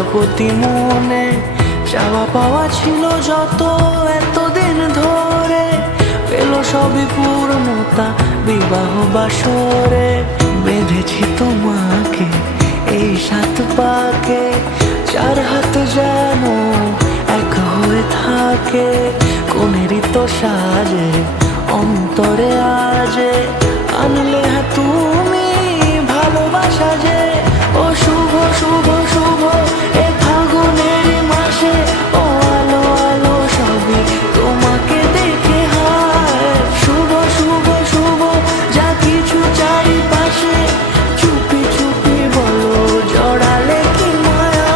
প্রজাপতি মনে চাওয়া পাওয়া ছিল যত এতদিন ধরে, পেল সবই পূর্ণতা বিবাহ বাসরে। বেঁধেছি তোমাকে এই সাত পাকে, চার হাত যেন এক হয়ে থাকে। কোনেরই তো সাজে অন্তরে আজে আনলে হ্যাঁ তুমি ভালোবাসা যে। ও শুভ শুভ শুভ এ ফাগুনের মাসে, ও আলো আলো সবই তোমাকে দেখে হয়। শুভ শুভ শুভ যা কিছু চারিপাশে, চুপি চুপি বলো জড়ালে কি মায়া।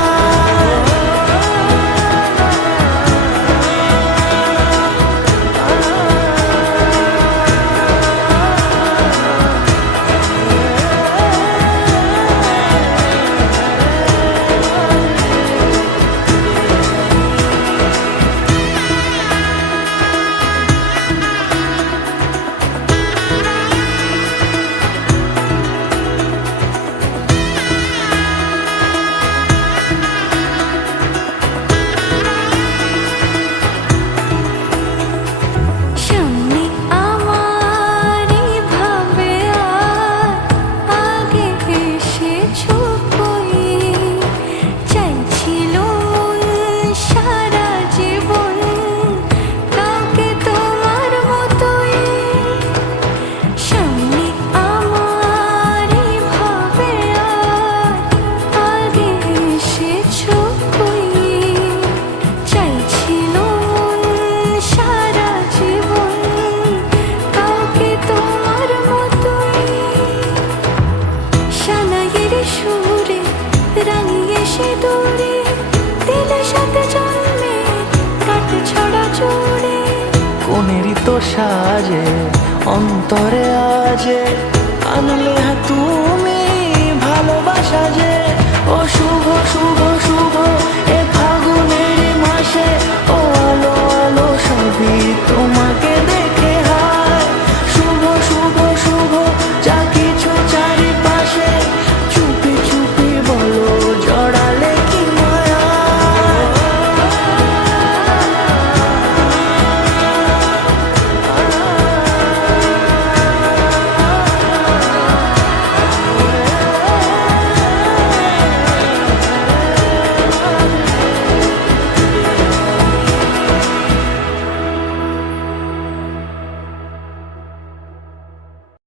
কোনেরই তো সাজে অন্তরে আজে আনলে হ্যাঁ তুমি ভালোবাসা যে। ও শুভ শুভ শুভ